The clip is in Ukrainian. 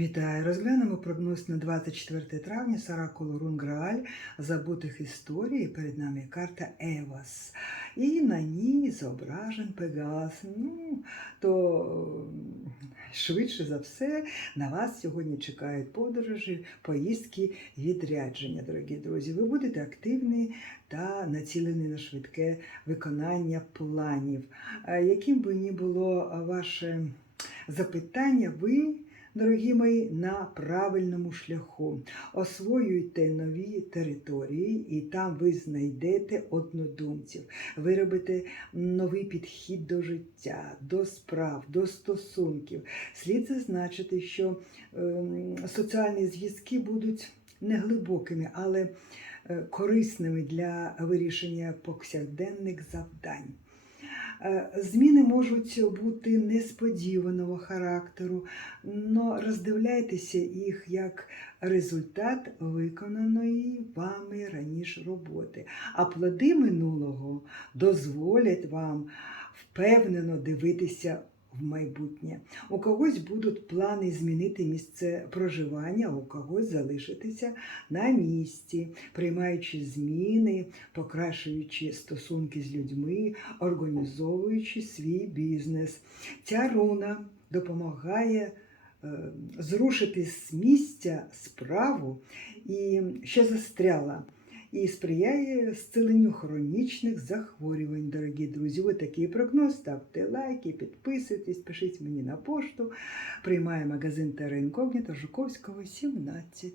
Вітаю! Розглянемо прогноз на 24 травня Саракулу Рунграаль забутих історій. Перед нами карта Евас. І на ній зображен Пегас. Ну, то швидше за все на вас сьогодні чекають подорожі, поїздки, відрядження, дорогі друзі. Ви будете активні та націлені на швидке виконання планів. Е, Яким би ні було ваше запитання, ви. Дорогі мої, на правильному шляху. Освоюйте нові території, і там ви знайдете однодумців. Виробите новий підхід до життя, до справ, до стосунків. Слід зазначити, що ем, соціальні зв'язки будуть неглибокими, але е, корисними для вирішення повсякденних завдань. Е, Зміни можуть бути несподіваного характеру, але роздивляйтеся їх як результат виконаної вами раніше роботи. А плоди минулого дозволять вам впевнено дивитися в майбутнє. У когось будуть плани змінити місце проживання, у когось залишитися на місці, приймаючи зміни, покращуючи стосунки з людьми, організовуючи свій бізнес. Ця руна допомагає е, зрушити з місця справу і що застряла. І сприяє зціленню хронічних захворювань, дорогі друзі. Ось такий прогноз. Ставте лайки, підписуйтесь, пишіть мені на пошту. Приймає магазин Терра Інкогніта Жуковського, 17.